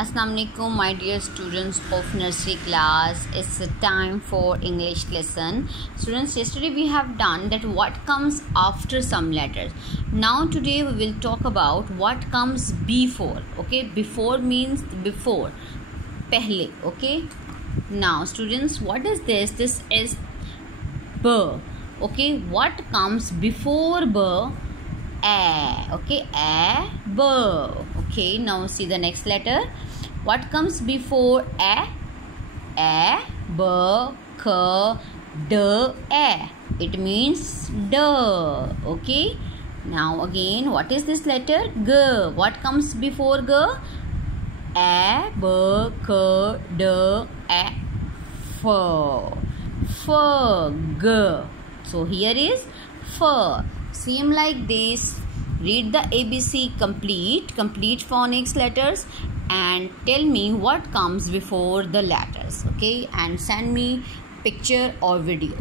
Assalamu alaikum, my dear students of nursery class. It's time for English lesson. Students, yesterday we have done that what comes after some letters. Now today we will talk about what comes before. Okay, before means before, pehle. Okay, now students, what is this? This is b. Okay, what comes before b? A. Okay, a, b. Okay, now see the next letter. What comes before a? A, b, k, d, a. It means d. Okay. Now again, what is this letter? G. What comes before g? A, b, k, d, a. F. F. G. So here is f. Same like this. Read the ABC complete phonics letters and tell me what comes before the letters. Okay, and send me picture or video.